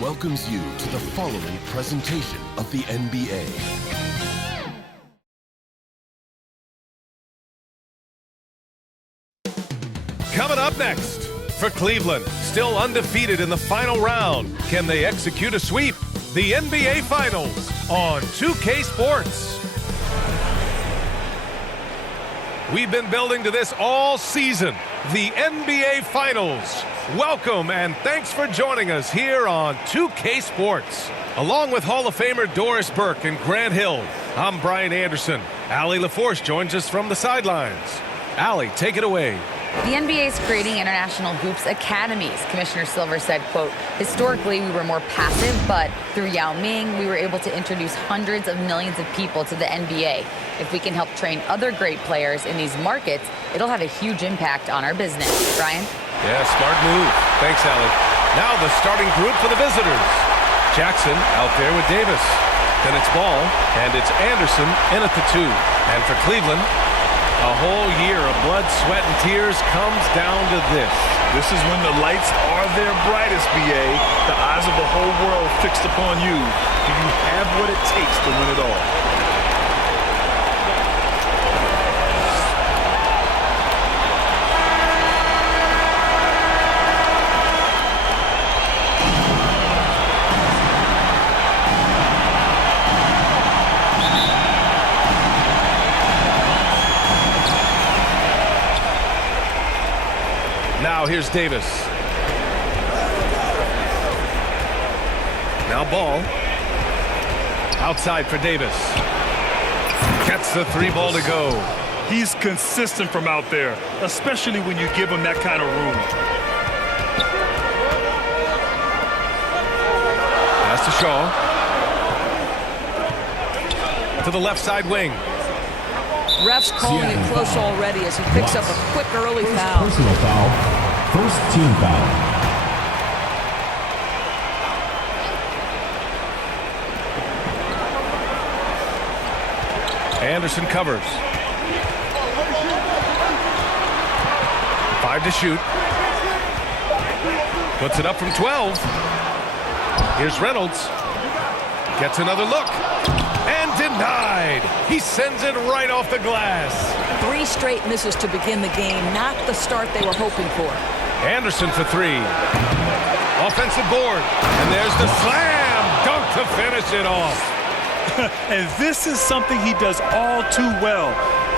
welcomes you to the following presentation of the NBA. Coming up next, for Cleveland, still undefeated in the final round. Can they execute a sweep? The NBA Finals on 2K Sports. We've been building to this all season, the NBA Finals. Welcome and thanks for joining us here on 2K Sports. Along with Hall of Famer Doris Burke and Grant Hill, I'm Brian Anderson. Allie LaForce joins us from the sidelines. Allie, take it away. The NBA is creating international hoops academies. Commissioner Silver said, quote, historically we were more passive, but through Yao Ming, we were able to introduce hundreds of millions of people to the NBA. If we can help train other great players in these markets, it'll have a huge impact on our business. Brian? Yeah, smart move. Thanks, Allie. Now the starting group for the visitors. Jackson out there with Davis. Then it's Ball, and it's Anderson in at the 2. And for Cleveland, a whole year of blood, sweat, and tears comes down to this. This is when the lights are their brightest, BA. The eyes of the whole world fixed upon you. Do you have what it takes to win it all? Now here's Davis. Now Ball. Outside for Davis. Gets the 3 ball to go. He's consistent from out there, especially when you give him that kind of room. Pass to Shaw. To the left side wing. Refs calling it close already as he picks up a quick early foul. Personal foul. First team foul. Anderson covers. 5 to shoot. Puts it up from 12. Here's Reynolds. Gets another look. And denied. He sends it right off the glass. 3 straight misses to begin the game. Not the start they were hoping for. Anderson for 3. Offensive board. And there's the slam dunk to finish it off. And this is something he does all too well.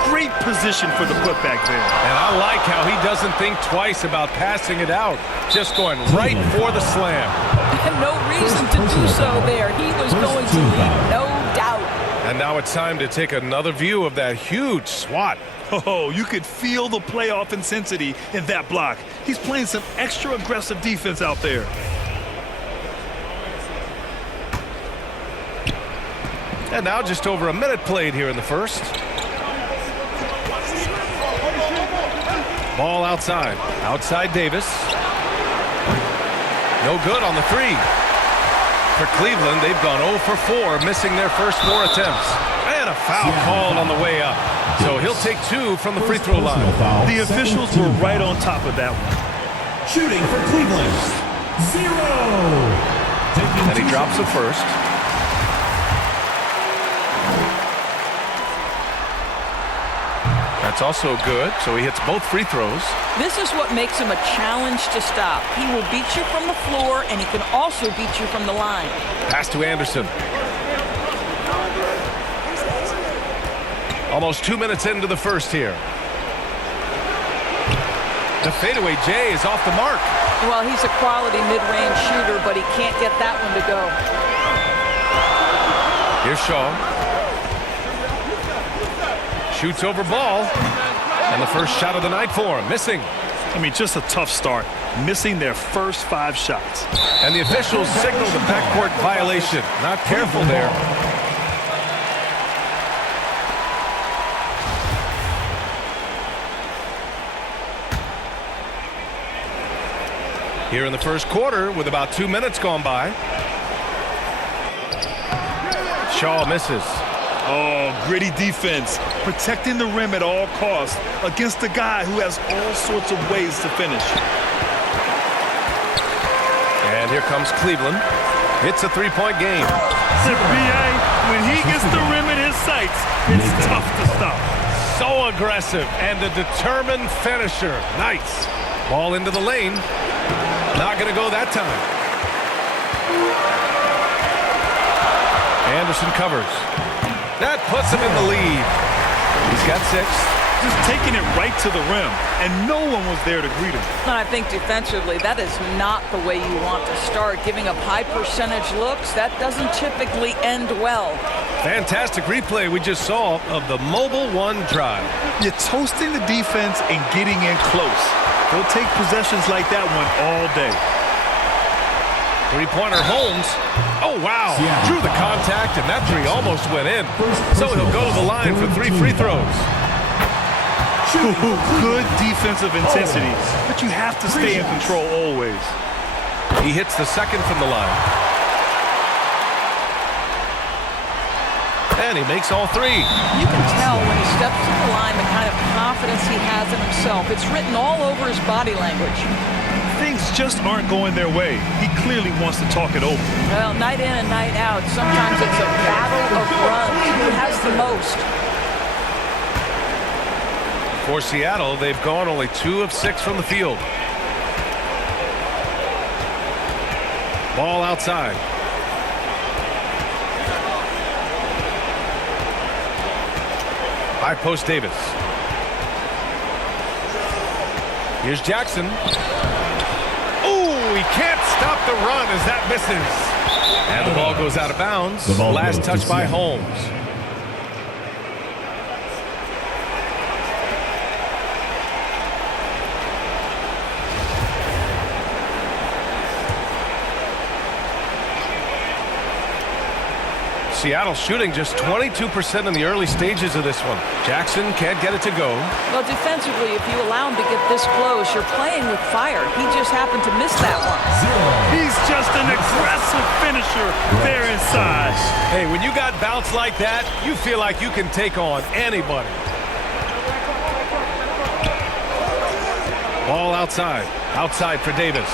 Great position for the putback there. And I like how he doesn't think twice about passing it out. Just going right for the slam. No reason to do so there. He was going to lead, no doubt. And now it's time to take another view of that huge swat. Oh, you could feel the playoff intensity in that block. He's playing some extra aggressive defense out there. And now just over a minute played here in the first. Ball outside. Outside Davis. No good on the 3. For Cleveland, they've gone 0 for 4, missing their first 4 attempts. And a foul called on the way up. So he'll take 2 from the free throw line. The officials were right on top of that one. Shooting for Cleveland. 0. And he drops the first. That's also good, so he hits both free throws. This is what makes him a challenge to stop. He will beat you from the floor, and he can also beat you from the line. Pass to Anderson. Almost 2 minutes into the first here. The fadeaway J is off the mark. Well, he's a quality mid-range shooter, but he can't get that one to go. Here's Shaw. Shoots over Ball. And the first shot of the night for him. Missing. I mean, just a tough start. Missing their first 5 shots. And the officials signal the backcourt violation. Not careful there. Here in the first quarter with about 2 minutes gone by. Shaw misses. Oh, gritty defense. Protecting the rim at all costs against a guy who has all sorts of ways to finish. And here comes Cleveland. It's a three-point game. The BA, when he gets the rim in his sights, it's tough to stop. So aggressive and a determined finisher. Nice. Ball into the lane. Not going to go that time. Anderson covers. That puts him in the lead. He's got 6. Just taking it right to the rim, and no one was there to greet him. And I think defensively, that is not the way you want to start. Giving up high percentage looks, that doesn't typically end well. Fantastic replay we just saw of the mobile 1 drive. You're toasting the defense and getting in close. They'll take possessions like that one all day. Three-pointer Holmes. Oh, wow. Drew the contact, and that 3 almost went in. So he'll go to the line for 3 free throws. Good defensive intensity, but you have to stay in control always. He hits the second from the line. And he makes all 3. You can tell when he steps to the line the kind of confidence he has in himself. It's written all over his body language. Things just aren't going their way. He clearly wants to talk it over. Well, night in and night out, sometimes it's a battle of runs. Who has the most? For Seattle, they've gone only 2 of 6 from the field. Ball outside. High post Davis. Here's Jackson. Oh, he can't stop the run as that misses. And the ball goes out of bounds. Last touch by Holmes. Seattle shooting just 22% in the early stages of this one. Jackson can't get it to go. Well, defensively, if you allow him to get this close, you're playing with fire. He just happened to miss that one. He's just an aggressive finisher there inside. Hey, when you got bounce like that, you feel like you can take on anybody. Ball outside. Outside for Davis.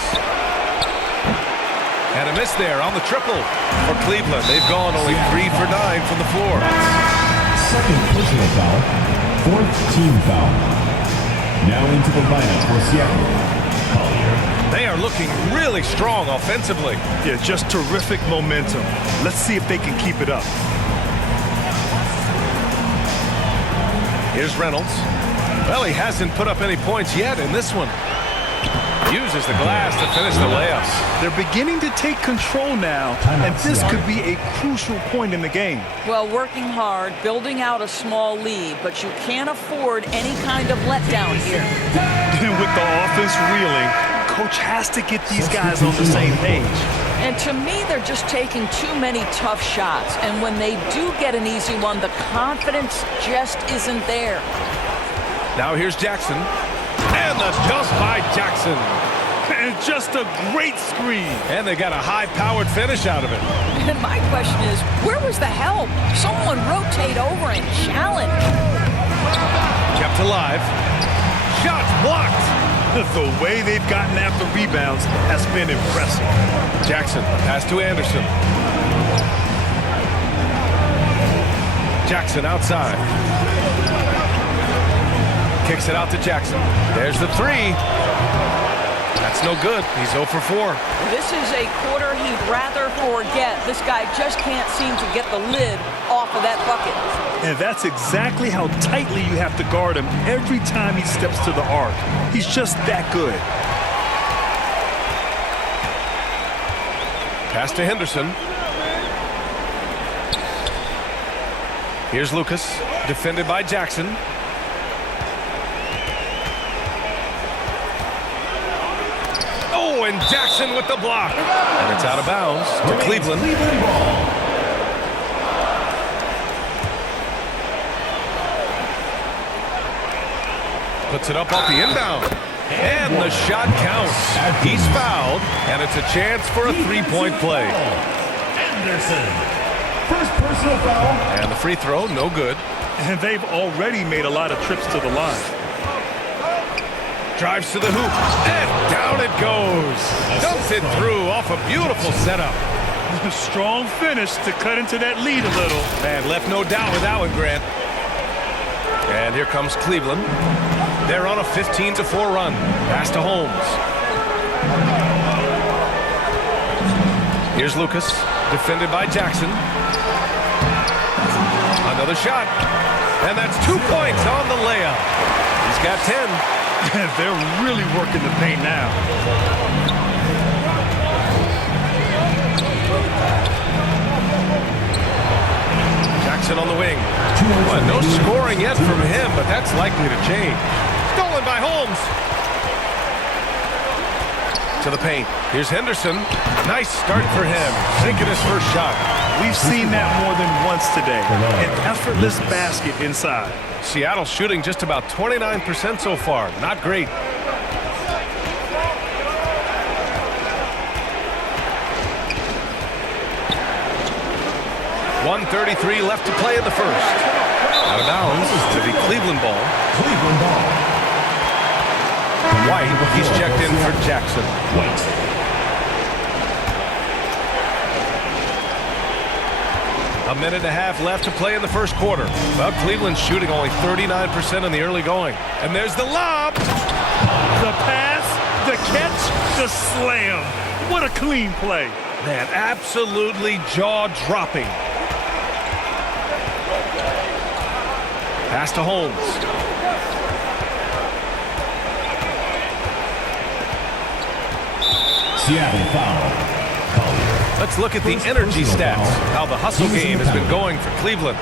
And a miss there on the triple for Cleveland. They've gone only 3 for 9 from the floor. Second personal foul. 4th team foul. Now into the lineup for Seattle. Collier. They are looking really strong offensively. Yeah, just terrific momentum. Let's see if they can keep it up. Here's Reynolds. Well, he hasn't put up any points yet in this one. Uses the glass to finish the layups. They're beginning to take control now, and this could be a crucial point in the game. Well, working hard, building out a small lead, but you can't afford any kind of letdown here. And with the offense reeling, coach has to get these guys on the same page. And to me, they're just taking too many tough shots. And when they do get an easy one, the confidence just isn't there. Now here's Jackson. And the dunk by Jackson. And just a great screen. And they got a high-powered finish out of it. And my question is, where was the help? Someone rotate over and challenge. Kept alive. Shots blocked. The way they've gotten after rebounds has been impressive. Jackson, pass to Anderson. Jackson outside. Kicks it out to Jackson. There's the 3. That's no good. He's 0 for 4. This is a quarter he'd rather forget. This guy just can't seem to get the lid off of that bucket. And that's exactly how tightly you have to guard him every time he steps to the arc. He's just that good. Pass to Henderson. Here's Lucas, defended by Jackson. Oh, and Jackson with the block. And it's out of bounds to Cleveland. Puts it up off the inbound. And the shot counts. He's fouled, and it's a chance for a three-point play. Anderson. First personal foul. And the free throw, no good. And they've already made a lot of trips to the line. Drives to the hoop, and down it goes. Dumps it through off a beautiful setup. Strong finish to cut into that lead a little. Man, left no doubt with that one, Grant. And here comes Cleveland. They're on a 15-4 run. Pass to Holmes. Here's Lucas, defended by Jackson. Another shot. And that's 2 points on the layup. He's got 10. They're really working the paint now. Jackson on the wing. Well, no scoring yet from him, but that's likely to change. Stolen by Holmes. To the paint. Here's Henderson. Nice start for him. Sinking his first shot. We've seen that more than once today. An effortless basket inside. Seattle shooting just about 29% so far. Not great. .133 left to play in the first. Out of bounds. To be Cleveland ball. Cleveland ball. White, he's checked in for Jackson. White. A minute and a half left to play in the first quarter. Well, Cleveland's shooting only 39% in the early going. And there's the lob. The pass, the catch, the slam. What a clean play. Man, absolutely jaw-dropping. Pass to Holmes. Seattle foul. Let's look at the energy stats, how the hustle game has been going for Cleveland.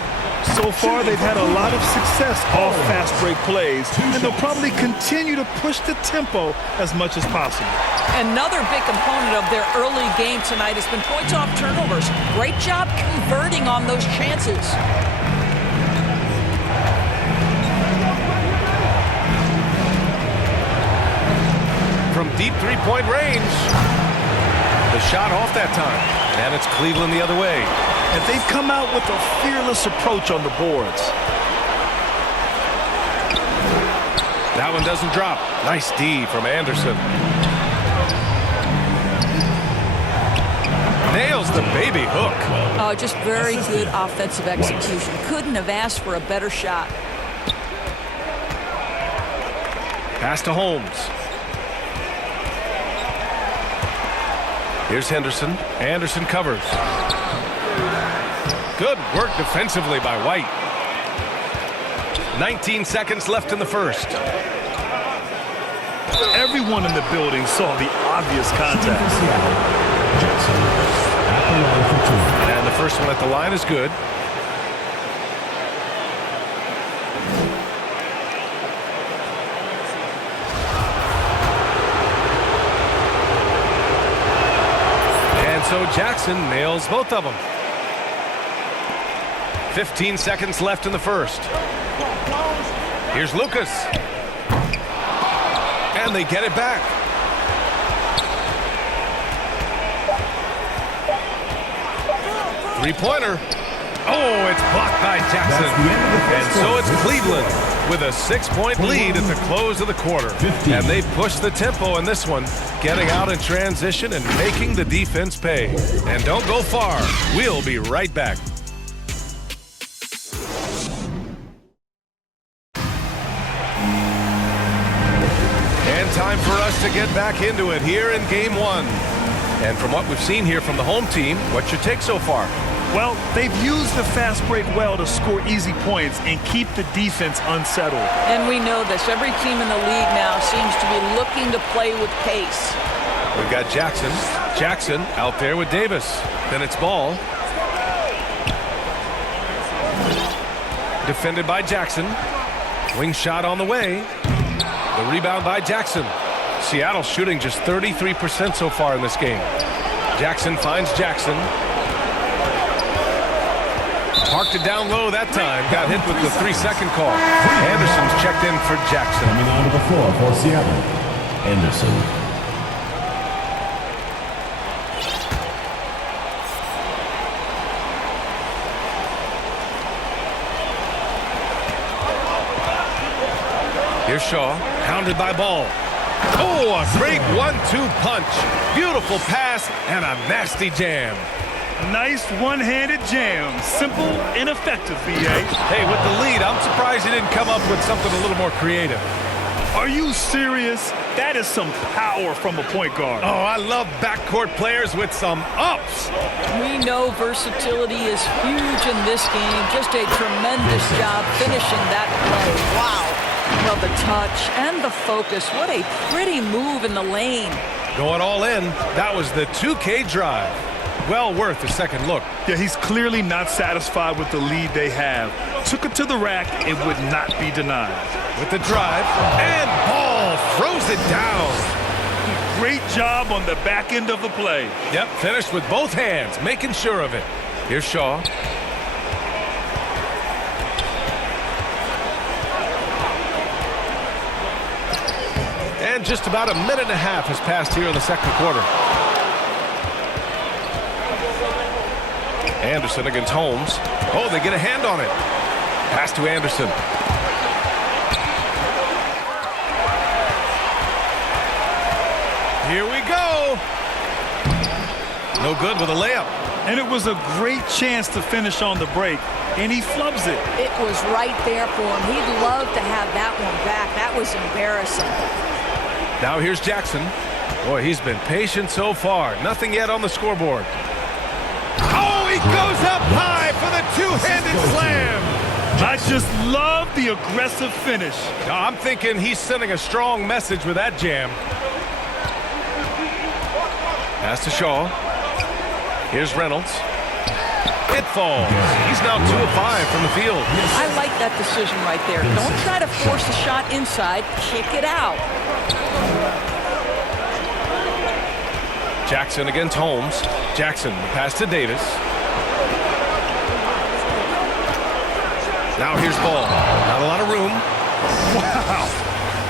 So far, they've had a lot of success off fast break plays, and they'll probably continue to push the tempo as much as possible. Another big component of their early game tonight has been points off turnovers. Great job converting on those chances. From deep three-point range. The shot off that time. And it's Cleveland the other way. And they've come out with a fearless approach on the boards. That one doesn't drop. Nice D from Anderson. Nails the baby hook. Oh, just very good offensive execution. Couldn't have asked for a better shot. Pass to Holmes. Here's Henderson. Anderson covers. Good work defensively by White. 19 seconds left in the first. Everyone in the building saw the obvious contact. And the first one at the line is good. So Jackson nails both of them. 15 seconds left in the first. Here's Lucas. And they get it back. Three-pointer. Oh, it's blocked by Jackson. And so it's Cleveland with a 6-point lead at the close of the quarter. 15. And they push the tempo in this one, getting out in transition and making the defense pay. And don't go far. We'll be right back. And time for us to get back into it here in Game 1. And from what we've seen here from the home team, what's your take so far? Well, they've used the fast break well to score easy points and keep the defense unsettled. And we know this. Every team in the league now seems to be looking to play with pace. We've got Jackson. Jackson out there with Davis. Then it's Ball. Defended by Jackson. Wing shot on the way. The rebound by Jackson. Seattle shooting just 33% so far in this game. Jackson finds Jackson. Parked it down low that time. Got hit with the 3-second call. Anderson's checked in for Jackson. Coming onto the floor for Seattle. Anderson. Here's Shaw. Hounded by Ball. Oh, a great 1-2 punch. Beautiful pass and a nasty jam. Nice one-handed jam. Simple and effective, B.A. Hey, with the lead, I'm surprised he didn't come up with something a little more creative. Are you serious? That is some power from a point guard. Oh, I love backcourt players with some ups. We know versatility is huge in this game. Just a tremendous job finishing that play. Wow. Well, the touch and the focus. What a pretty move in the lane. Going all in. That was the 2K drive. Well worth a second look. Yeah, he's clearly not satisfied with the lead they have. Took it to the rack. It would not be denied. With the drive, and ball throws it down. Great job on the back end of the play. Yep, finished with both hands, making sure of it. Here's Shaw. And just about a minute and a half has passed here in the second quarter. Anderson against Holmes. Oh, they get a hand on it. Pass to Anderson. Here we go. No good with a layup. And it was a great chance to finish on the break, and he flubs it. It was right there for him. He'd love to have that one back. That was embarrassing. Now here's Jackson. Boy, he's been patient so far. Nothing yet on the scoreboard. Oh, he goes up high for the two-handed slam. I just love the aggressive finish. Now, I'm thinking he's sending a strong message with that jam. Pass to Shaw. Here's Reynolds. It falls. He's now 2 of 5 from the field. I like that decision right there. Don't try to force the shot inside. Kick it out. Jackson against Holmes. Jackson, the pass to Davis. Now here's Ball. Not a lot of room. Wow.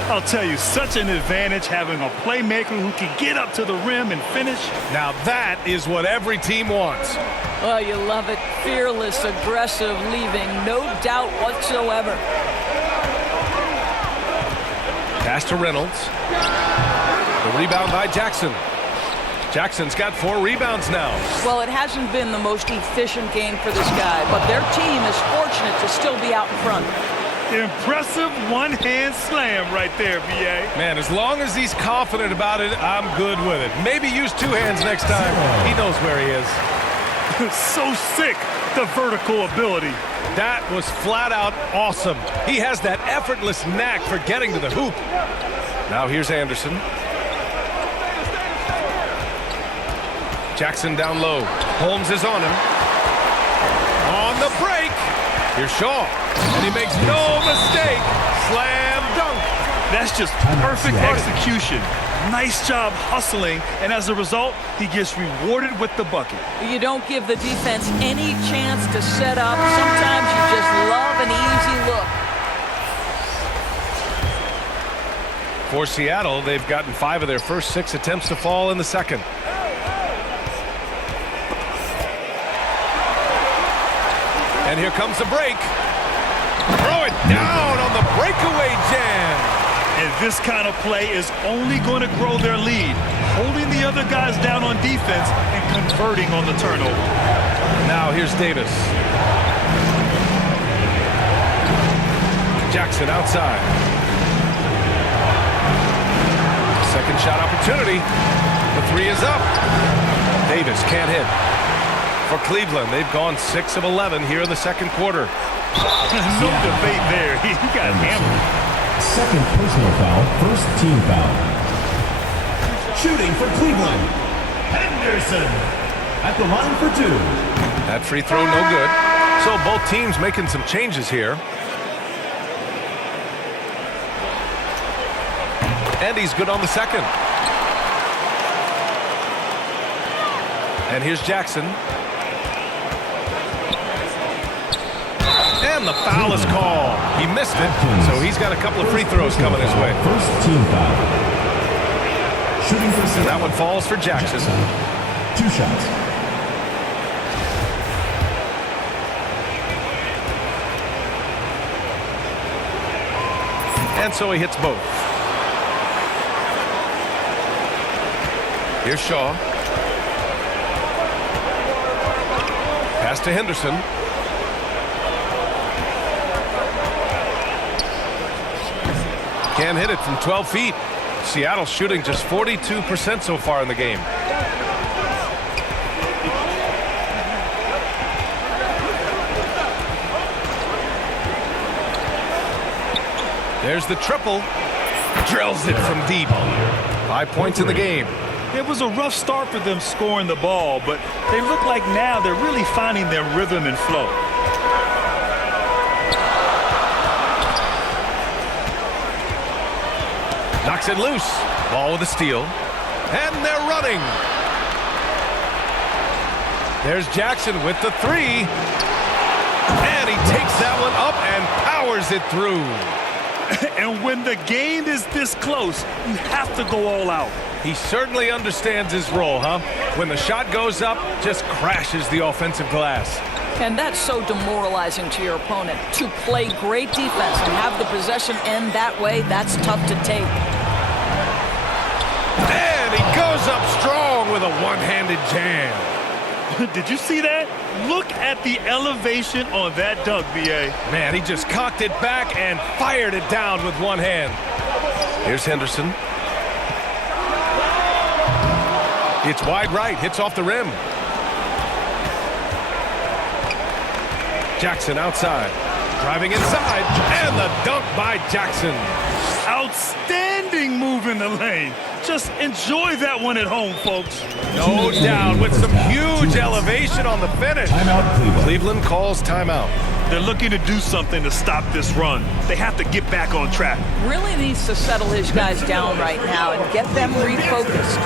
I'll tell you, such an advantage having a playmaker who can get up to the rim and finish. Now that is what every team wants. Well, you love it. Fearless, aggressive, leaving no doubt whatsoever. Pass to Reynolds. The rebound by Jackson. Jackson's got 4 rebounds now. Well, it hasn't been the most efficient game for this guy, but their team is fortunate to still be out in front. Impressive one-hand slam right there, B.A. Man, as long as he's confident about it, I'm good with it. Maybe use 2 hands next time. He knows where he is. So sick, the vertical ability. That was flat out awesome. He has that effortless knack for getting to the hoop. Now here's Anderson. Jackson down low. Holmes is on him. On the break. Here's Shaw. And he makes no mistake. Slam dunk. That's just perfect execution. Nice job hustling, and as a result, he gets rewarded with the bucket. You don't give the defense any chance to set up. Sometimes you just love an easy look. For Seattle, they've gotten 5 of their first 6 attempts to fall in the second. And here comes the break. Throw it down on the breakaway jam. And this kind of play is only going to grow their lead, holding the other guys down on defense and converting on the turnover. Now here's Davis. Jackson outside. Second shot opportunity. The 3 is up. Davis can't hit. For Cleveland, they've gone 6 of 11 here in the second quarter. No debate there. He got hammered. Second personal foul, first team foul. Shooting for Cleveland, Henderson at the line for 2. That free throw no good. So both teams making some changes here. And he's good on the second. And here's Jackson. And the foul is called. He missed it, so he's got a couple of free throws coming his way. First team foul. Shooting for And that one falls for Jackson. 2 shots. And so he hits both. Here's Shaw. Pass to Henderson. Can't hit it from 12 feet. Seattle shooting just 42% so far in the game. There's the triple. Drills it from deep. 5 points in the game. It was a rough start for them scoring the ball, but they look like now they're really finding their rhythm and flow. Knocks it loose. Ball with a steal. And they're running. There's Jackson with the three. And he takes that one up and powers it through. And when the game is this close, you have to go all out. He certainly understands his role, huh? When the shot goes up, just crashes the offensive glass. And that's so demoralizing to your opponent. To play great defense and have the possession end that way, that's tough to take. And he goes up strong with a one-handed jam. Did you see that? Look at the elevation on that dunk, B.A. Man, he just cocked it back and fired it down with one hand. Here's Henderson. It's wide right, hits off the rim. Jackson outside, driving inside, and the dunk by Jackson. Outstanding move in the lane. Just enjoy that one at home, folks. No doubt, with some huge elevation on the finish. Timeout, Cleveland. Cleveland calls timeout. They're looking to do something to stop this run. They have to get back on track. Really needs to settle his guys down right now and get them refocused.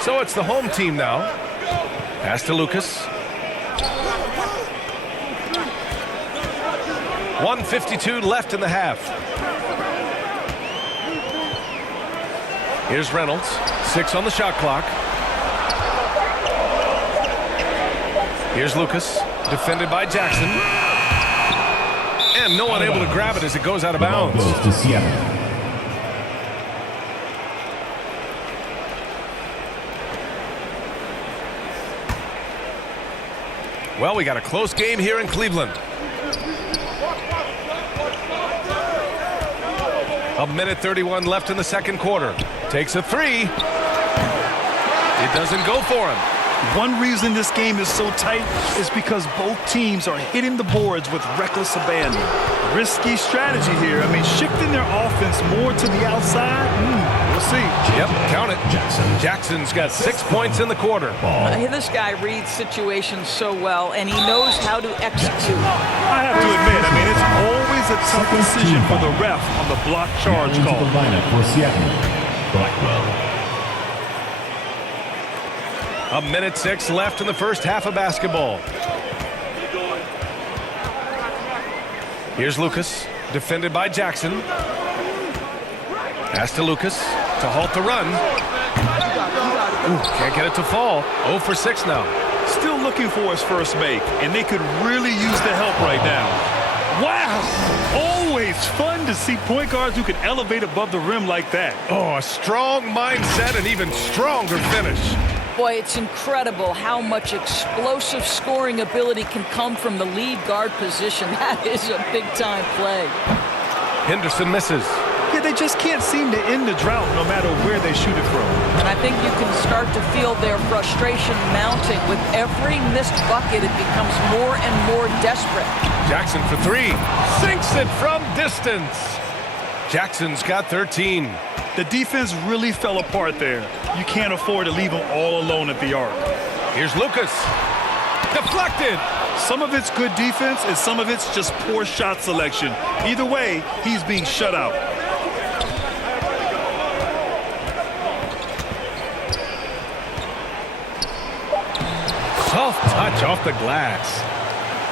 So it's the home team now. Pass to Lucas. 1:52 left in the half. Here's Reynolds. 6 on the shot clock. Here's Lucas. Defended by Jackson. And no one able to grab it as it goes out of bounds. Goes to Seattle. Well, we got a close game here in Cleveland. A minute 31 left in the second quarter. Takes a three. It doesn't go for him. One reason this game is so tight is because both teams are hitting the boards with reckless abandon. Risky strategy here. I mean, shifting their offense more to the outside. We'll see. Yep, count it. Jackson's got 6 points in the quarter. This guy reads situations so well, and he knows how to execute. I have to admit, I mean, it's always a tough decision for the ref on the block charge Into call. the lineup for Seattle. Blackwell. A minute 6 left in the first half of basketball. Here's Lucas, defended by Jackson. Pass to Lucas to halt the run. Ooh, can't get it to fall. 0 for 6 now. Still looking for his first make, and they could really use the help right now. Wow! Always fun to see point guards who can elevate above the rim like that. Oh, a strong mindset and even stronger finish. Boy, it's incredible how much explosive scoring ability can come from the lead guard position. That is a big-time play. Henderson misses. Yeah, they just can't seem to end the drought no matter where they shoot it from. And I think you can start to feel their frustration mounting. With every missed bucket, it becomes more and more desperate. Jackson for 3. Sinks it from distance. Jackson's got 13. The defense really fell apart there. You can't afford to leave them all alone at the arc. Here's Lucas. Deflected. Some of it's good defense and some of it's just poor shot selection. Either way, he's being shut out. Soft touch off the glass.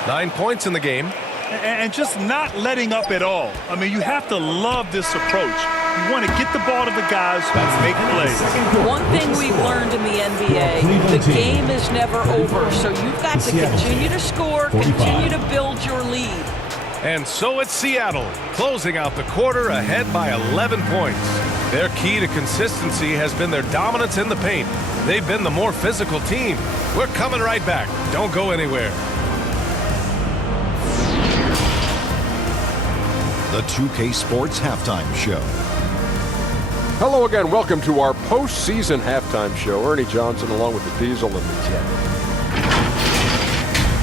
9 points in the game. And just not letting up at all. I mean, you have to love this approach. You want to get the ball to the guys who make plays. One thing we've learned in the NBA, the game is never over. So you've got to continue to score, continue to build your lead. And so it's Seattle, closing out the quarter ahead by 11 points. Their key to consistency has been their dominance in the paint. They've been the more physical team. We're coming right back. Don't go anywhere. The 2K Sports Halftime Show. Hello again. Welcome to our postseason halftime show. Ernie Johnson along with the Diesel and the Jet.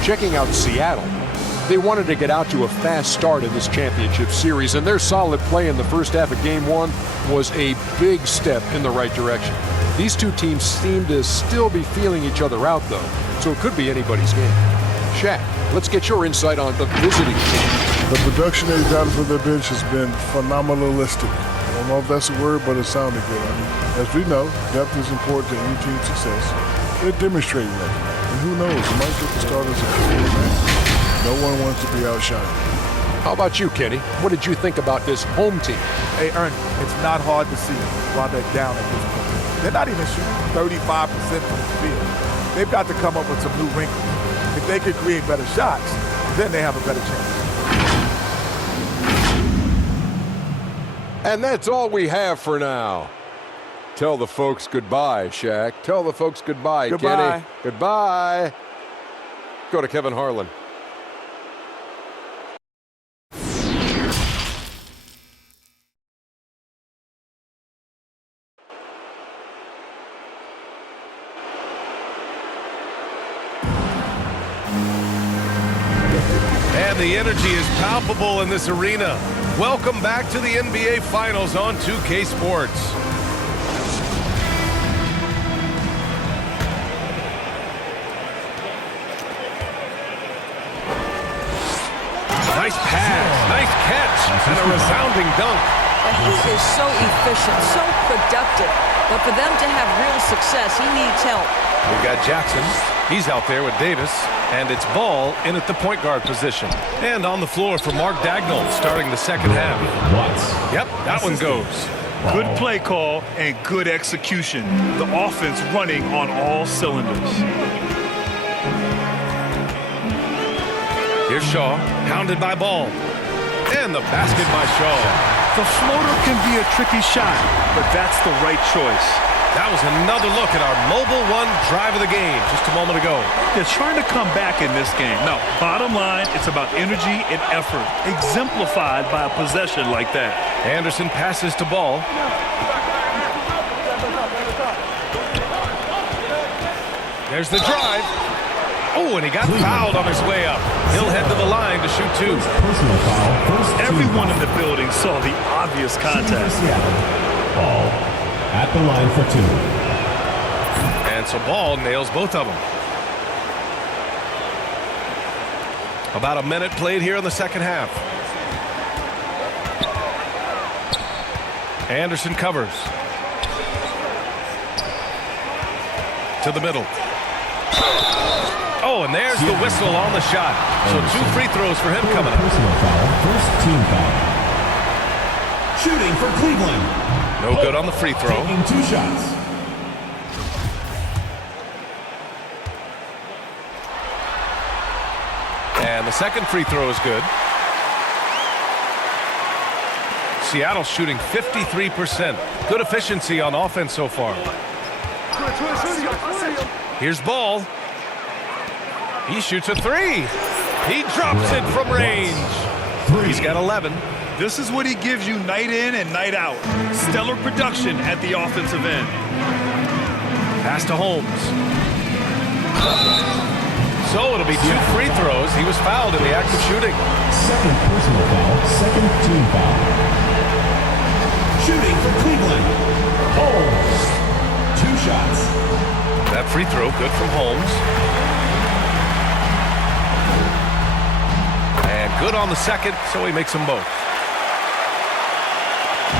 Checking out Seattle. They wanted to get out to a fast start in this championship series, and their solid play in the first half of Game 1 was a big step in the right direction. These two teams seem to still be feeling each other out, though, so it could be anybody's game. Shaq, let's get your insight on the visiting team. The production they've gotten from their bench has been phenomenalistic. I don't know if that's a word, but it sounded good. I mean, as we know, depth is important to any team's success. They're demonstrating that. And who knows, they might get the start as a career man. No one wants to be outshined. How about you, Kenny? What did you think about this home team? Hey, Ernie, it's not hard to see why they're down at this point. They're not even shooting 35% from the field. They've got to come up with some new wrinkles. If they could create better shots, then they have a better chance. And that's all we have for now. Tell the folks goodbye, Shaq. Tell the folks goodbye, Goodbye. Kenny. Goodbye. Go to Kevin Harlan. And the energy is palpable in this arena. Welcome back to the NBA Finals on 2K Sports. Nice pass, nice catch, and a resounding dunk. And he is so efficient, so productive. But for them to have real success, he needs help. We've got Jackson. He's out there with Davis. And it's Ball in at the point guard position. And on the floor for Mark Dagnall starting the second half. Yep, that one goes. Good play call and good execution. The offense running on all cylinders. Here's Shaw, pounded by Ball. And the basket by Shaw. The floater can be a tricky shot, but that's the right choice. That was another look at our Mobile One drive of the game just a moment ago. They're trying to come back in this game. Now, bottom line, it's about energy and effort, exemplified by a possession like that. Anderson passes to Ball. There's the drive. Oh, and he got fouled on his way up. He'll head to the line to shoot two. Personal foul. Everyone in the building saw the obvious contact. Ball at the line for two. And so Ball nails both of them. About a minute played here in the second half. Anderson covers. To the middle. Oh, and there's the whistle on the shot. So 2 free throws for him coming up. Personal foul. First team foul. Shooting for Cleveland. No good on the free throw. Taking 2 shots. And the second free throw is good. Seattle shooting 53%. Good efficiency on offense so far. Here's Ball. He shoots a 3. He drops it from range. He's got 11. This is what he gives you night in and night out. Stellar production at the offensive end. Pass to Holmes. So it'll be 2 free throws. He was fouled in the act of shooting. Second personal foul. Second team foul. Shooting for Cleveland. Holmes. 2 shots. That free throw good from Holmes. And good on the second, so he makes them both.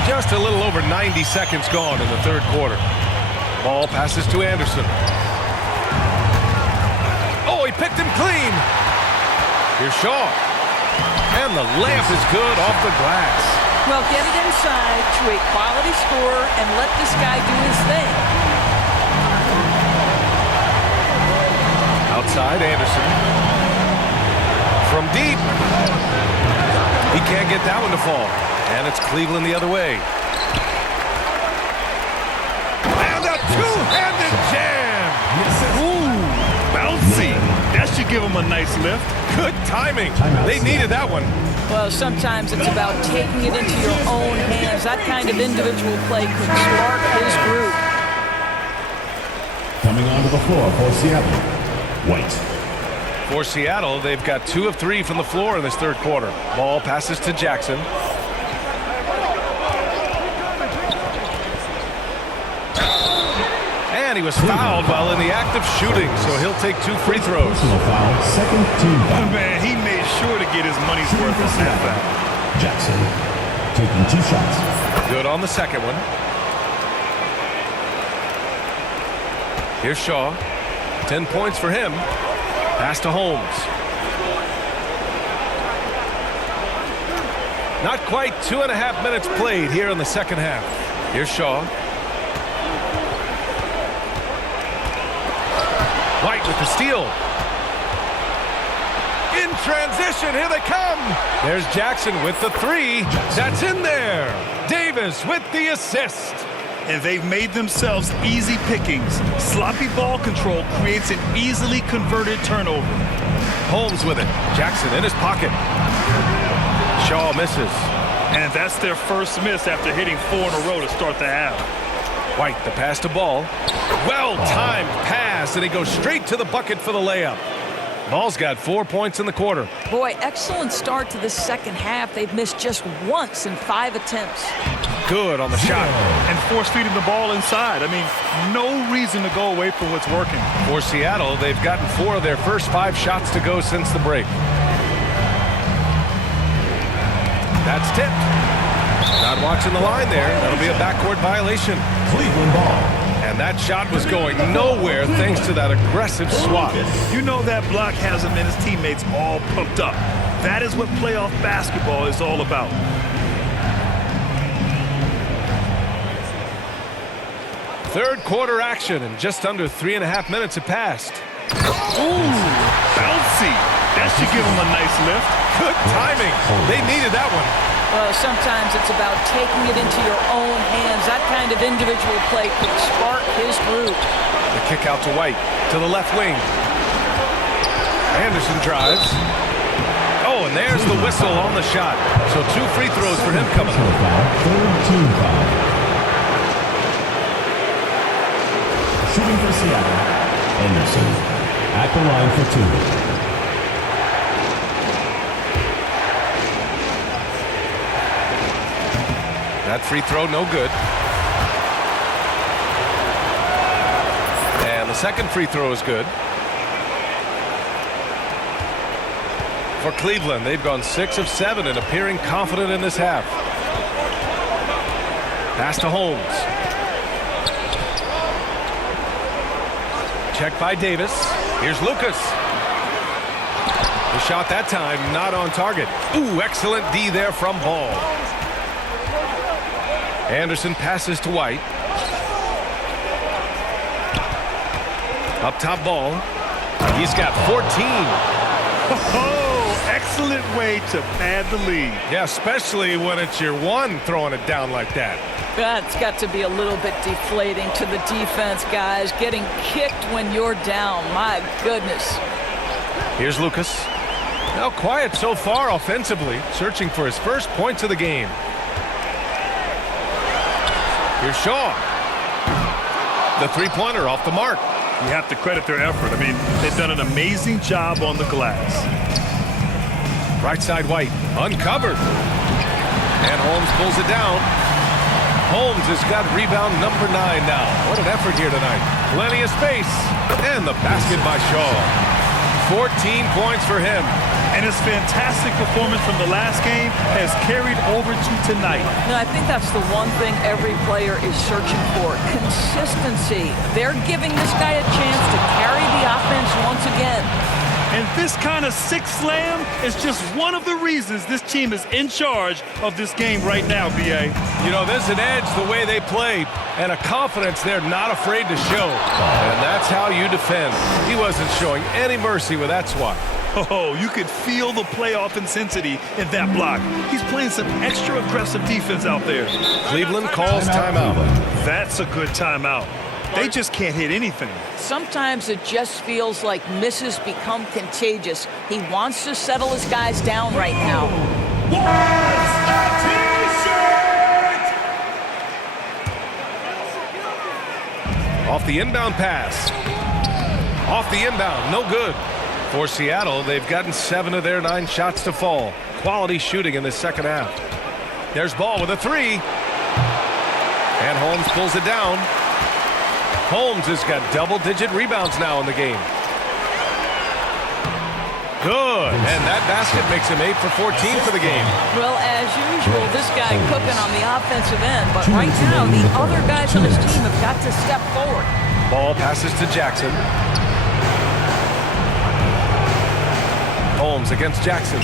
Just a little over 90 seconds gone in the third quarter. Ball passes to Anderson. Oh, he picked him clean. Here's Shaw. And the layup is good off the glass. Well, get it inside to a quality scorer and let this guy do his thing. Outside, Anderson. From deep. can't get that one to fall. And it's Cleveland the other way. And a two-handed jam. Ooh, bouncy. That should give them a nice lift. Good timing. They needed that one. Well, sometimes it's about taking it into your own hands. That kind of individual play could spark his group. Coming onto the floor for Seattle, White. For Seattle, they've got 2 of 3 from the floor in this third quarter. Ball passes to Jackson. And he was fouled while in the act of shooting, so he'll take 2 free throws. Personal foul, second team foul. Man, he made sure to get his money's worth on that foul. Jackson taking 2 shots. Good on the second one. Here's Shaw. 10 points for him. Pass to Holmes. Not quite 2.5 minutes played here in the second half. Here's Shaw. White with the steal. In transition, here they come. There's Jackson with the 3. That's in there. Davis with the assist. And they've made themselves easy pickings. Sloppy ball control creates an easily converted turnover. Holmes with it. Jackson in his pocket. Shaw misses. And that's their first miss after hitting 4 in a row to start the half. White, the pass to Ball. Well-timed pass, and he goes straight to the bucket for the layup. Ball's got 4 points in the quarter. Boy, excellent start to the second half. They've missed just once in 5 attempts. Good on the shot. And force-feeding the ball inside. I mean, no reason to go away from what's working. For Seattle, they've gotten 4 of their first 5 shots to go since the break. That's tipped. Not watching the line there. That'll be a backcourt violation. Cleveland ball. And that shot was going nowhere thanks to that aggressive swat. You know that block has him and his teammates all pumped up. That is what playoff basketball is all about. Third quarter action, and just under 3.5 minutes have passed. Ooh, bouncy. That should give him a nice lift. Good timing. They needed that one. Well, sometimes it's about taking it into your own hands. That kind of individual play could spark his group. The kick out to White, to the left wing. Anderson drives. Oh, and there's the whistle on the shot. So 2 free throws for him coming up. Third team foul. Shooting for Seattle, Anderson at the line for 2. That free throw, no good. And the second free throw is good. For Cleveland, they've gone 6 of 7 and appearing confident in this half. Pass to Holmes. Check by Davis. Here's Lucas. The shot that time not on target. Ooh, excellent D there from Ball. Anderson passes to White. Up top Ball. He's got 14. Oh, excellent way to pad the lead. Yeah, especially when it's your one throwing it down like that. That's got to be a little bit deflating to the defense, guys. Getting kicked when you're down. My goodness. Here's Lucas. Now quiet so far offensively, searching for his first points of the game. Here's Shaw. The three-pointer off the mark. You have to credit their effort. I mean, they've done an amazing job on the glass. Right side White, uncovered. And Holmes pulls it down. Holmes has got rebound number 9 now. What an effort here tonight. Plenty of space. And the basket by Shaw. 14 points for him. And his fantastic performance from the last game has carried over to tonight. No, I think that's the one thing every player is searching for. Consistency. They're giving this guy a chance to carry the offense once again. And this kind of six slam is just one of the reasons this team is in charge of this game right now, B.A. You know, there's an edge the way they play and a confidence they're not afraid to show. And that's how you defend. He wasn't showing any mercy with that swat. Oh, you could feel the playoff intensity in that block. He's playing some extra aggressive defense out there. Cleveland calls timeout. That's a good timeout. They just can't hit anything. Sometimes it just feels like misses become contagious. He wants to settle his guys down right now. Off the inbound pass. Off the inbound, no good. For Seattle, they've gotten 7 of their 9 shots to fall. Quality shooting in the second half. There's Ball with a 3. And Holmes pulls it down. Holmes has got double-digit rebounds now in the game. Good. And that basket makes him 8 for 14 for the game. Well, as usual, this guy cooking on the offensive end. But right now, the other guys on his team have got to step forward. Ball passes to Jackson. Holmes against Jackson.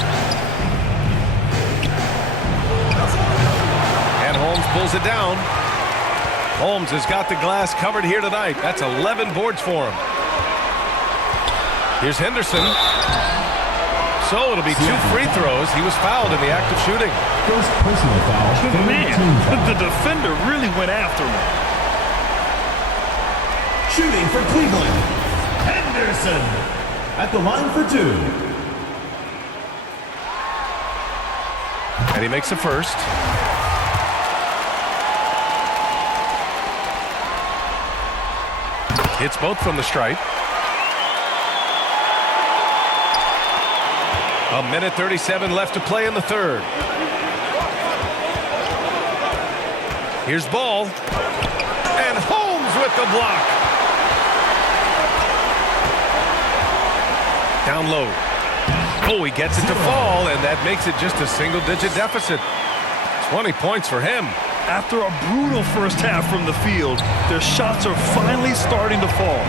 And Holmes pulls it down. Holmes has got the glass covered here tonight. That's 11 boards for him. Here's Henderson. So it'll be 2 free throws. He was fouled in the act of shooting. First personal foul. Man, the defender really went after him. Shooting for Cleveland, Henderson at the line for 2. And he makes a first. Hits both from the stripe. A minute 37 left to play in the third. Here's Ball. And Holmes with the block. Down low. Oh, he gets it to fall, and that makes it just a single-digit deficit. 20 points for him. After a brutal first half from the field, their shots are finally starting to fall.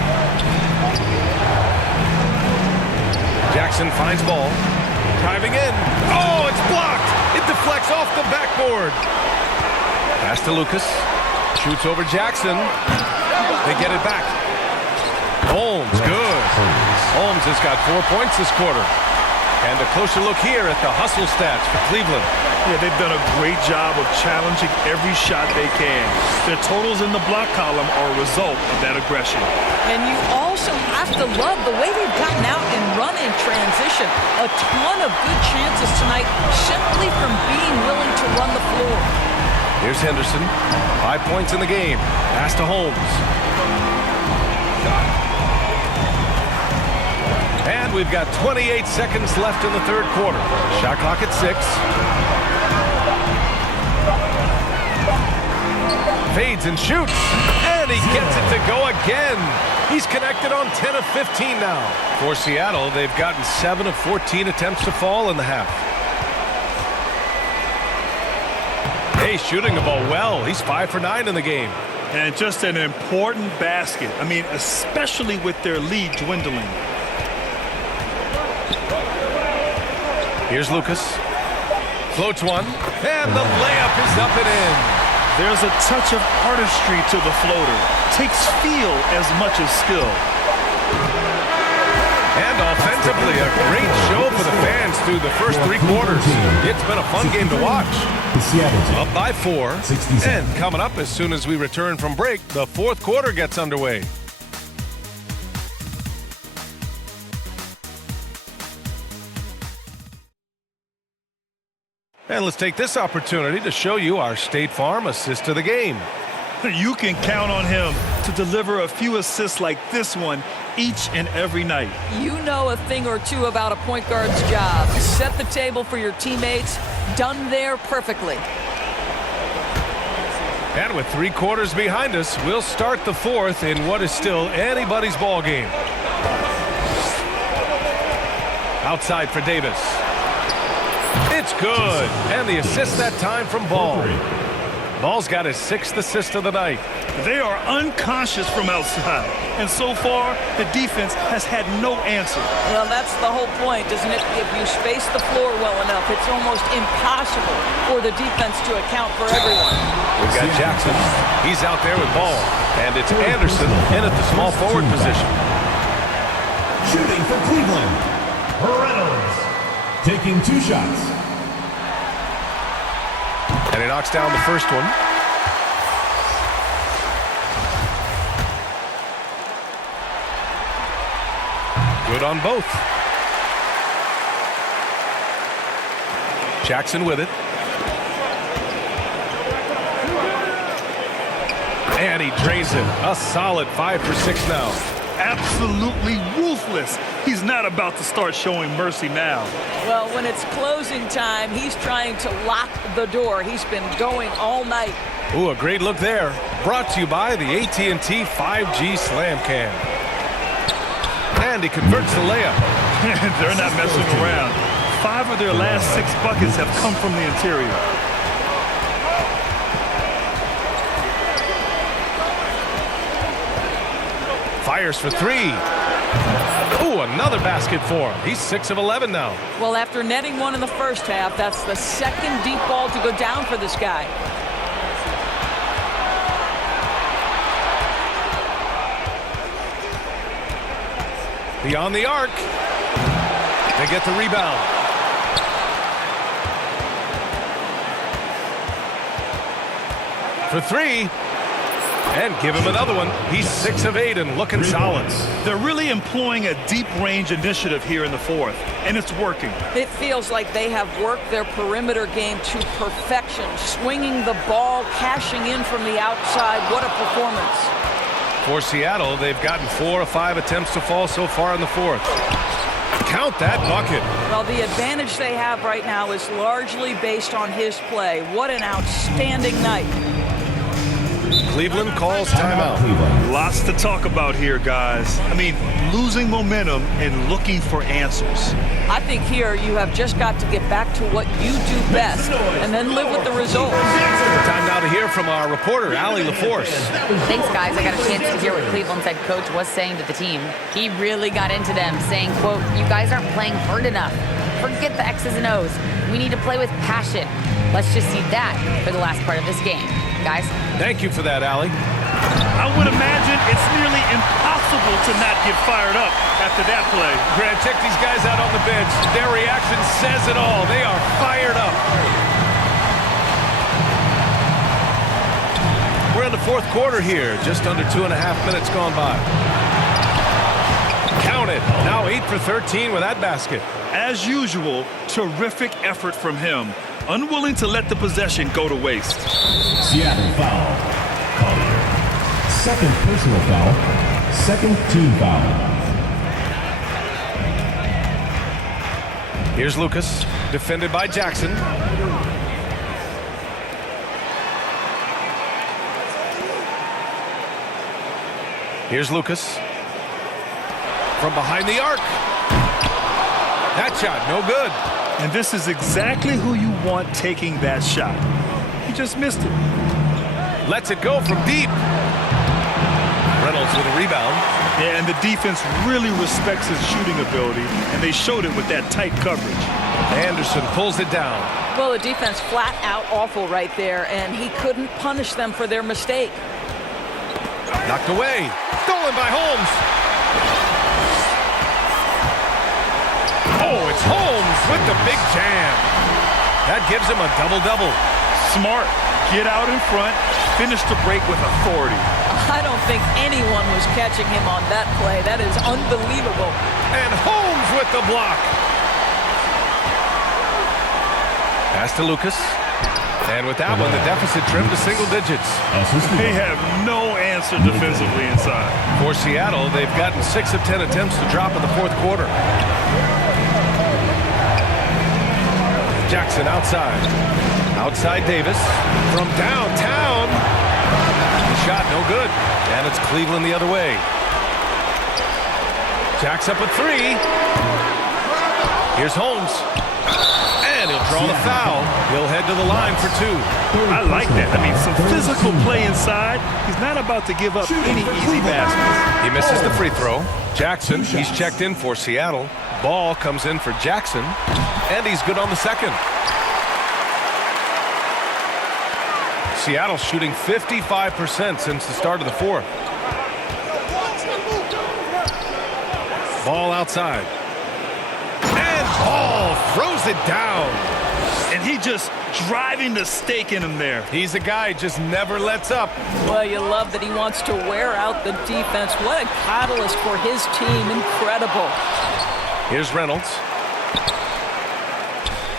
Jackson finds Ball. Driving in. Oh, it's blocked. It deflects off the backboard. Pass to Lucas. Shoots over Jackson. They get it back. Holmes, good. Holmes has got 4 points this quarter. And a closer look here at the hustle stats for Cleveland. Yeah, they've done a great job of challenging every shot they can. Their totals in the block column are a result of that aggression. And you also have to love the way they've gotten out and run in transition. A ton of good chances tonight simply from being willing to run the floor. Here's Henderson. 5 points in the game. Pass to Holmes. And we've got 28 seconds left in the third quarter. Shot clock at 6. Fades and shoots. And he gets it to go again. He's connected on 10 of 15 now. For Seattle, they've gotten 7 of 14 attempts to fall in the half. Hey, shooting the ball well. He's 5 for 9 in the game. And just an important basket. I mean, especially with their lead dwindling. Here's Lucas. Floats one. And the layup is up and in. There's a touch of artistry to the floater. Takes feel as much as skill. And offensively, a great show for the fans through the first 3 quarters. It's been a fun game to watch. Up by 4. And coming up as soon as we return from break, the fourth quarter gets underway. And let's take this opportunity to show you our State Farm assist of the game. You can count on him to deliver a few assists like this one each and every night. You know a thing or two about a point guard's job. Set the table for your teammates. Done there perfectly. And with 3 quarters behind us, we'll start the fourth in what is still anybody's ball game. Outside for Davis. It's good. And the assist that time from Ball. Ball's got his 6th assist of the night. They are unconscious from outside. And so far, the defense has had no answer. Well, that's the whole point, isn't it? If you space the floor well enough, it's almost impossible for the defense to account for everyone. We've got Jackson. He's out there with Ball. And it's Anderson in at the small forward position. Shooting for Cleveland, Reynolds taking 2 shots. And he knocks down the first one. Good on both. Jackson with it. And he drains it. A solid 5 for 6 now. Absolutely ruthless. He's not about to start showing mercy now. Well, when it's closing time, he's trying to lock the door. He's been going all night. Ooh, a great look there. Brought to you by the AT&T 5G Slam Cam. And he converts the layup. They're not messing around. 5 of their last 6 buckets have come from the interior. Fires for 3. Ooh, another basket for him. He's 6 of 11 now. Well, after netting one in the first half, that's the second deep ball to go down for this guy. Beyond the arc. They get the rebound. For 3. And give him another one. He's 6 of 8 and looking solid. They're really employing a deep range initiative here in the fourth, and it's working. It feels like they have worked their perimeter game to perfection, swinging the ball, cashing in from the outside. What a performance. For Seattle, they've gotten 4 of 5 attempts to fall so far in the fourth. Count that bucket. Well, the advantage they have right now is largely based on his play. What an outstanding night. Cleveland calls timeout. Lots to talk about here, guys. I mean, losing momentum and looking for answers. I think here you have just got to get back to what you do best and then live with the results. Time now to hear from our reporter, Allie LaForce. Thanks, guys. I got a chance to hear what Cleveland's head coach was saying to the team. He really got into them, saying, quote, "You guys aren't playing hard enough. Forget the X's and O's. We need to play with passion. Let's just see that for the last part of this game." Guys. Thank you for that, Allie. I would imagine it's nearly impossible to not get fired up after that play. Grant, check these guys out on the bench. Their reaction says it all. They are fired up. We're in the fourth quarter here. Just under 2.5 minutes gone by. Count it. Now 8 for 13 with that basket. As usual, terrific effort from him. Unwilling to let the possession go to waste. Seattle foul. Collier. Second personal foul. Second team foul. Here's Lucas, defended by Jackson. Here's Lucas. From behind the arc. That shot, no good. And this is exactly who you want taking that shot. He just missed it. Lets it go from deep. Reynolds with a rebound. Yeah, and the defense really respects his shooting ability, and they showed it with that tight coverage. Anderson pulls it down. Well, the defense flat out awful right there, and he couldn't punish them for their mistake. Knocked away. Stolen by Holmes. Oh, it's Holmes with the big jam. That gives him a double-double. Smart. Get out in front. Finish the break with authority. I don't think anyone was catching him on that play. That is unbelievable. And Holmes with the block. Pass to Lucas. And with that one, the deficit trimmed to single digits. They have no answer defensively inside. For Seattle, they've gotten 6 of 10 attempts to drop in the fourth quarter. Jackson outside. Outside Davis. From downtown. The shot no good. And it's Cleveland the other way. Jack's up a 3. Here's Holmes. And he'll draw the foul. He'll head to the line for 2. I like that. I mean, some physical play inside. He's not about to give up any easy baskets. He misses the free throw. Jackson, he's checked in for Seattle. Ball comes in for Jackson. And he's good on the second. Seattle shooting 55% since the start of the fourth. Ball outside. throws it down. And he just driving the stake in him there. He's a guy who just never lets up. Well, you love that he wants to wear out the defense. What a catalyst for his team. Incredible. Here's Reynolds.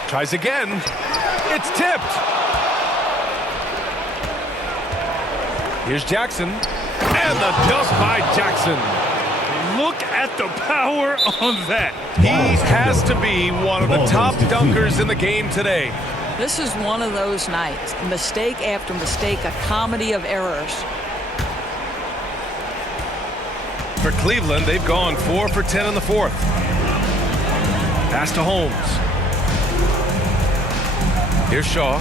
Tries again. It's tipped. Here's Jackson. And the dunk by Jackson. Look at the power on that. He has to be one of the top dunkers in the game today. This is one of those nights. Mistake after mistake, a comedy of errors. For Cleveland, they've gone 4 for 10 in the fourth. Pass to Holmes. Here's Shaw.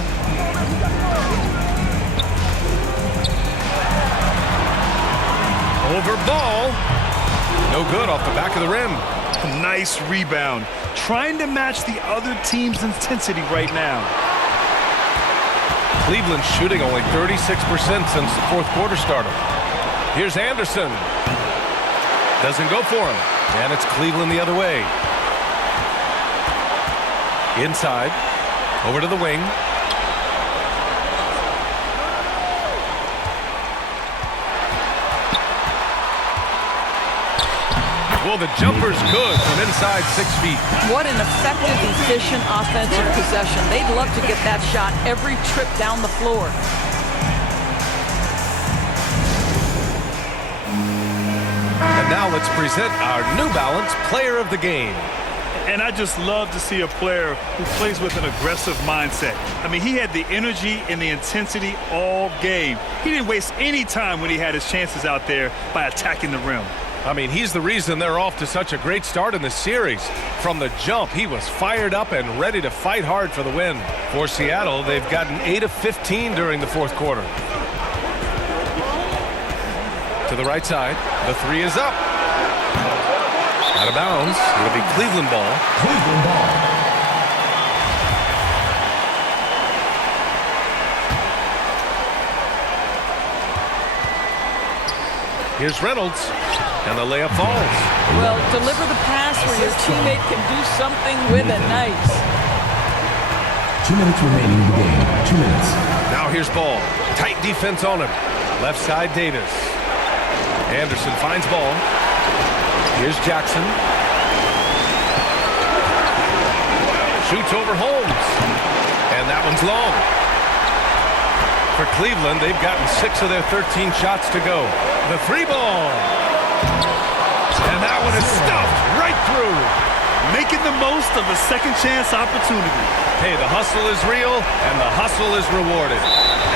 Over ball. No good off the back of the rim. Nice rebound. Trying to match the other team's intensity right now. Cleveland shooting only 36% since the fourth quarter started. Here's Anderson. Doesn't go for him. And it's Cleveland the other way. Inside. Over to the wing. Well, the jumper's good from inside 6 feet. What an effective, efficient offensive possession. They'd love to get that shot every trip down the floor. And now let's present our New Balance Player of the Game. And I just love to see a player who plays with an aggressive mindset. I mean, he had the energy and the intensity all game. He didn't waste any time when he had his chances out there by attacking the rim. I mean, he's the reason they're off to such a great start in this series. From the jump, he was fired up and ready to fight hard for the win. For Seattle, they've gotten 8 of 15 during the fourth quarter. To the right side, the three is up. Out of bounds, it'll be Cleveland ball. Cleveland ball. Here's Reynolds, and the layup falls. Well, deliver the pass where your teammate can do something with it. Nice. 2 minutes remaining in the game. 2 minutes. Now here's Ball. Tight defense on him. Left side, Davis. Anderson finds Ball. Here's Jackson. Shoots over Holmes. And that one's long. For Cleveland, they've gotten 6 of their 13 shots to go. The three ball. And that one is stuffed right through. Making the most of a second chance opportunity. Hey, the hustle is real, and the hustle is rewarded.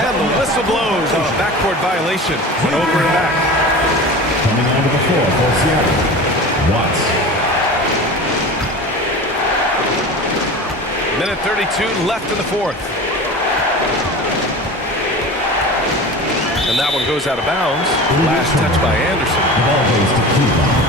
And the whistle blows on a backcourt violation. Went over and back. Coming onto the floor for Seattle. Watts. Minute 32 left in the fourth. And that one goes out of bounds. Last touch by Anderson. The ball goes to Cleveland.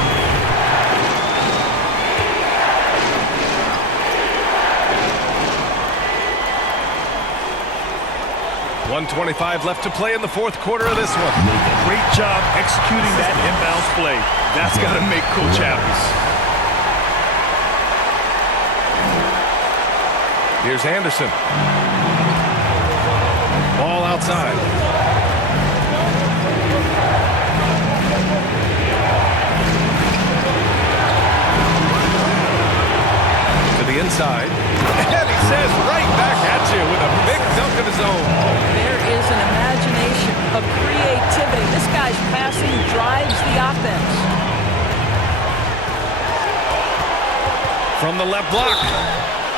1:25 left to play in the fourth quarter of this one. Great job executing that inbounds play. That's got to make Coach happy. Here's Anderson. Ball outside. To the inside. And he says right back at you with a big dunk of his own. There is an imagination, a creativity. This guy's passing drives the offense. From the left block.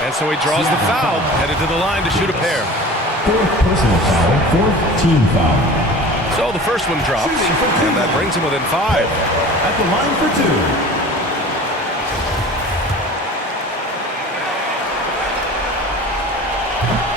And so he draws the foul, headed to the line to shoot a pair. 4th personal foul, 4th team foul. So the first one drops, and that brings him within 5. At the line for 2.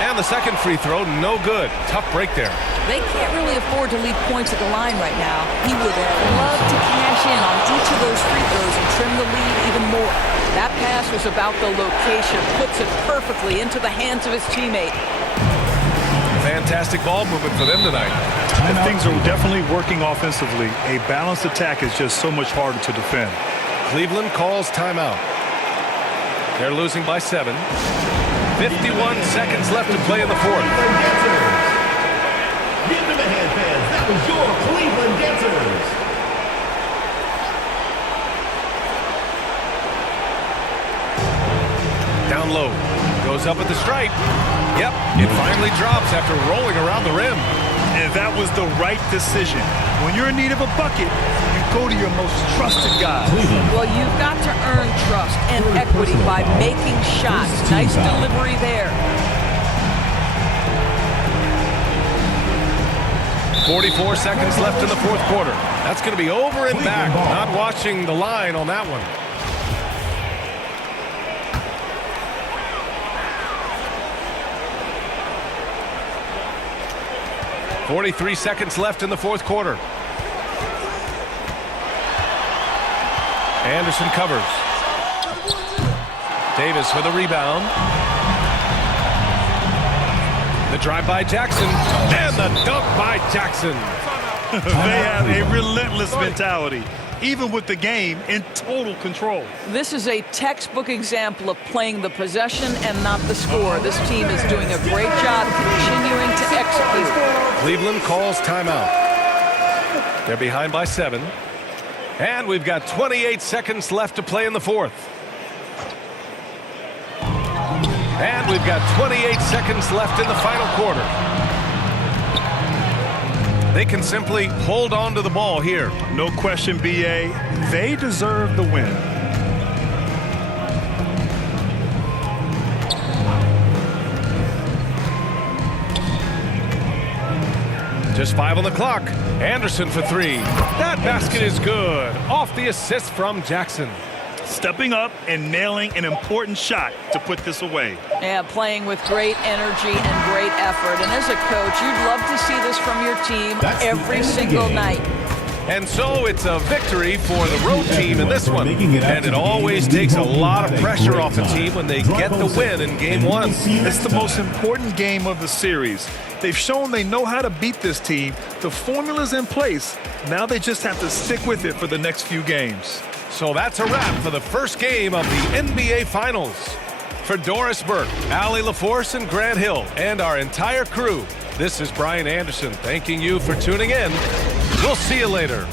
And the second free throw, no good. Tough break there. They can't really afford to leave points at the line right now. He would love to cash in on each of those free throws and trim the lead even more. That pass was about the location, puts it perfectly into the hands of his teammate. Fantastic ball movement for them tonight. And things are definitely working offensively. A balanced attack is just so much harder to defend. Cleveland calls timeout. They're losing by 7. 51 seconds left to play in the fourth. Give them a hand, fans. That was your Cleveland Dancers. Down low. Goes up at the stripe. Yep, it finally drops after rolling around the rim. And that was the right decision. When you're in need of a bucket, you go to your most trusted guy. Well, you've got to earn trust and equity by making shots. Nice delivery there. 44 seconds left in the fourth quarter. That's going to be over and back. Not watching the line on that one. .43 seconds left in the fourth quarter. Anderson covers. Davis with a rebound. The drive by Jackson, and the dunk by Jackson. They have a relentless mentality, even with the game in total control. This is a textbook example of playing the possession and not the score. This team is doing a great job continuing to execute. Cleveland calls timeout. They're behind by 7. And we've got 28 seconds left to play in the fourth. And we've got 28 seconds left in the final quarter. They can simply hold on to the ball here. No question, B.A. They deserve the win. Just 5 on the clock. Anderson for 3. That basket is good. Off the assist from Jackson. Stepping up and nailing an important shot to put this away. Yeah, playing with great energy and great effort. And as a coach, you'd love to see this from your team every single night. And so it's a victory for the road team in this one. And it always takes a lot of pressure off the team when they get the win in game 1. It's the most important game of the series. They've shown they know how to beat this team. The formula's in place. Now they just have to stick with it for the next few games. So that's a wrap for the first game of the NBA Finals. For Doris Burke, Allie LaForce, and Grant Hill, and our entire crew, this is Brian Anderson thanking you for tuning in. We'll see you later.